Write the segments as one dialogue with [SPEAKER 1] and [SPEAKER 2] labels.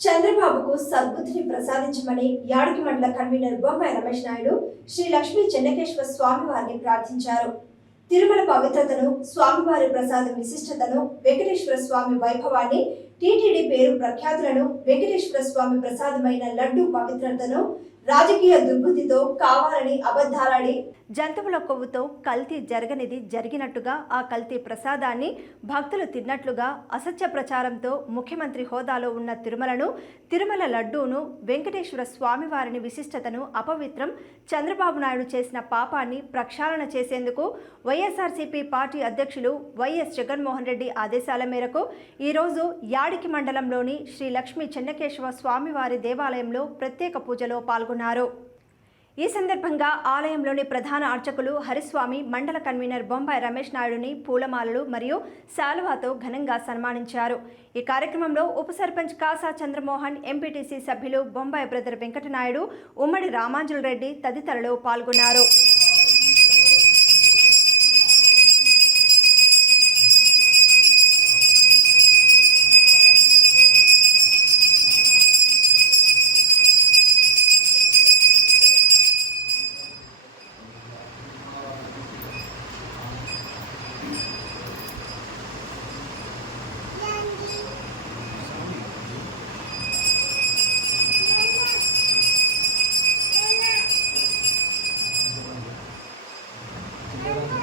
[SPEAKER 1] చంద్రబాబుకు సద్బుద్ధిని ప్రసాదించమని యాడికి మండల కన్వీనర్ బొమ్మాయి రమేష్ నాయుడు శ్రీ లక్ష్మీ చెన్నకేశ్వర స్వామి వారిని ప్రార్థించారు. తిరుమల పవిత్రతను స్వామివారి ప్రసాదం విశిష్టతను వెంకటేశ్వర స్వామి వైభవాన్ని టీటీడీ పేరు ప్రఖ్యాతులను వెంకటేశ్వర స్వామి ప్రసాదమైన లడ్డు పవిత్రతను రాజకీయ దుర్బుద్ధితో కావాలని అబద్ధాలని జంతువుల కొవ్వుతో కల్తీ జరగనిది జరిగినట్టుగా ఆ కల్తీ ప్రసాదాన్ని భక్తులు తిన్నట్లుగా అసత్య ప్రచారంతో ముఖ్యమంత్రి హోదాలో ఉన్న తిరుమలను తిరుమల లడ్డూను వెంకటేశ్వర స్వామివారిని విశిష్టతను అపవిత్రం చంద్రబాబు నాయుడు చేసిన పాపాన్ని ప్రక్షాళన చేసేందుకు వైఎస్ఆర్సీపీ పార్టీ అధ్యక్షులు వైఎస్ జగన్మోహన్ రెడ్డి ఆదేశాల మేరకు ఈరోజు యాడికి మండలంలోని శ్రీ లక్ష్మీ చెన్నకేశవ స్వామివారి దేవాలయంలో ప్రత్యేక పూజలో పాల్గొన్నారు. ఈ సందర్భంగా ఆలయంలోని ప్రధాన అర్చకులు హరిస్వామి మండల కన్వీనర్ బొంబాయి రమేష్ నాయుడుని పూలమాలలు మరియు శాలువాతో ఘనంగా సన్మానించారు. ఈ కార్యక్రమంలో ఉప సర్పంచ్ కాసా చంద్రమోహన్ ఎంపీటీసీ సభ్యులు బొంబాయి బ్రదర్ వెంకటనాయుడు ఉమ్మడి రామాంజుల రెడ్డి తదితరులు పాల్గొన్నారు.
[SPEAKER 2] Thank you.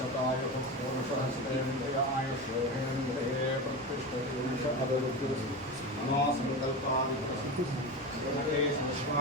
[SPEAKER 2] शतायुः पूर्णसहस्रेन्द्रिय आयुष्येन्द्रिये प्रतिष्ठति अभिवृद्धिः